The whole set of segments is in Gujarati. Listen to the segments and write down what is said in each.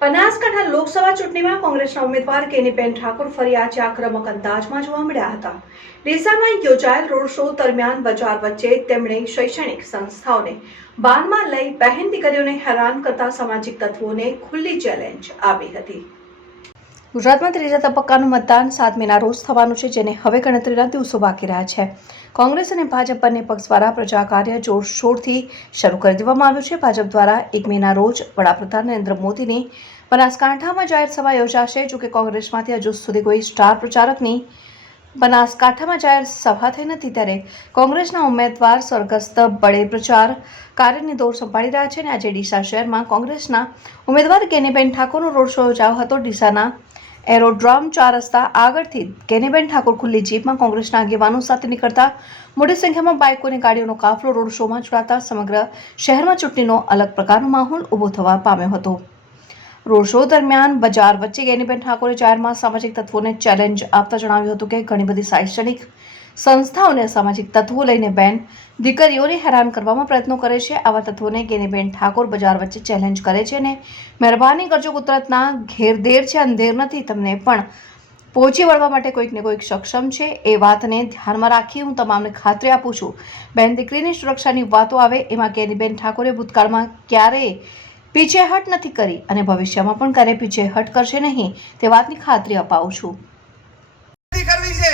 બનાસકાંઠા લોકસભા ચૂંટણીમાં કોંગ્રેસના ઉમેદવાર કેનીબેન ઠાકોર ફરી આક્રમક અંદાજમાં જોવા મળ્યા હતા. ડીસામાં યોજાયેલ રોડ શો દરમિયાન બજાર વચ્ચે તેમણે શૈક્ષણિક સંસ્થાઓને બાનમાં લઈ બહેન દીકરીઓને હેરાન કરતા સામાજિક તત્વોને ખુલ્લી ચેલેન્જ આપી હતી. ગુજરાતમાં ત્રીજા તબક્કાનું મતદાન સાત મેના રોજ થવાનું છે, જેને હવે ગણતરીના દિવસો બાકી રહ્યા છે. કોંગ્રેસ અને ભાજપ બંને પક્ષ દ્વારા પ્રજા કાર્ય જોરશોરથી શરૂ કરી દેવામાં આવ્યું છે. ભાજપ દ્વારા એક મેના રોજ વડાપ્રધાન નરેન્દ્ર મોદીની બનાસકાંઠામાં જાહેર સભા યોજાશે, જોકે કોંગ્રેસમાંથી હજુ સુધી કોઈ સ્ટાર પ્રચારકની બનાસકાંઠામાં જાહેર સભા થઈ નથી ત્યારે કોંગ્રેસના ઉમેદવાર સ્વર્ગસ્થ બળે પ્રચાર કાર્યની દોર સંભાળી રહ્યા છે અને આજે ડીસા શહેરમાં કોંગ્રેસના ઉમેદવાર કેનીબેન ઠાકોરનો રોડ શો યોજાયો હતો. ડીસાના એરોડ્રોમ ચાર રસ્તા આગળથી કેનીબેન ઠાકોર ખુલ્લી જીપમાં કોંગ્રેસના આગેવાનો સાથે નીકળતા મોટી સંખ્યામાં બાઇકો અને ગાડીઓનો કાફલો રોડ શોમાં જોડાતા સમગ્ર શહેરમાં ચૂંટણીનો અલગ પ્રકારનો માહોલ ઊભો થવા પામ્યો હતો. રોડ શો દરમિયાન બજાર વચ્ચે ગેનીબેન ઠાકોરે જાહેરમાં સામાજિક તત્વોને ચેલેન્જ આપતા જણાવ્યું હતું કે ઘણી બધી શૈક્ષણિક સંસ્થાઓને સામાજિક તત્વો લઈને બેન દીકરીઓને હેરાન કરવામાં પ્રયત્નો કરે છે. આવા તત્વોને ગેનીબેન ઠાકોર બજાર વચ્ચે ચેલેન્જ કરે છે અને મહેરબાની કરજો કુદરતના ઘેરદેર છે, અંધેર નથી. તમને પણ પહોંચી વળવા માટે કોઈકને કોઈક સક્ષમ છે. એ વાતને ધ્યાનમાં રાખી હું તમામને ખાતરી આપું છું. બેન દીકરીની સુરક્ષાની વાતો આવે એમાં ગેનીબેન ઠાકોરે ભૂતકાળમાં ક્યારેય પીછેહટ નથી કરી અને ભવિષ્યમાં પણ ક્યારેય પીછેહટ કરશે નહીં તે વાતની ખાતરી અપાવું છું. કરવી છે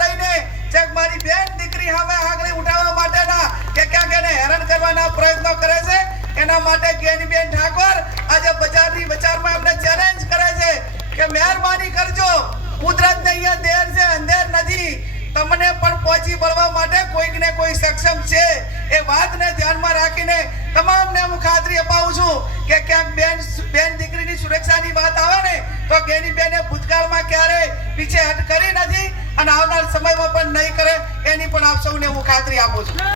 લઈને બેન દીકરી હવે આગળ ઉઠાવવા માટેના કે ક્યાંક એને હેરાન કરવાના પ્રયત્નો કરે છે, એના માટે જ્ઞાનીબેન ઠાકોર આજે બજારની બજારમાં એમને ચેલેન્જ કરે છે કે મહેરબાની કરજો. કુદરતને અહીંયા દેર છે, અંધેર નથી. તમને પણ પહોંચી વળવા માટે કોઈક ને કોઈ સક્ષમ છે. એ વાતને ધ્યાનમાં રાખીને તમામને હું ખાતરી અપાવું છું કે ક્યાંક બેન બેન દીકરીની સુરક્ષાની વાત આવે ને, તો ગેની બેને ભૂતકાળમાં ક્યારેય પીછે હટ કરી નથી અને આવનાર સમયમાં પણ નહીં કરે, એની પણ આપ સૌને હું ખાતરી આપું છું.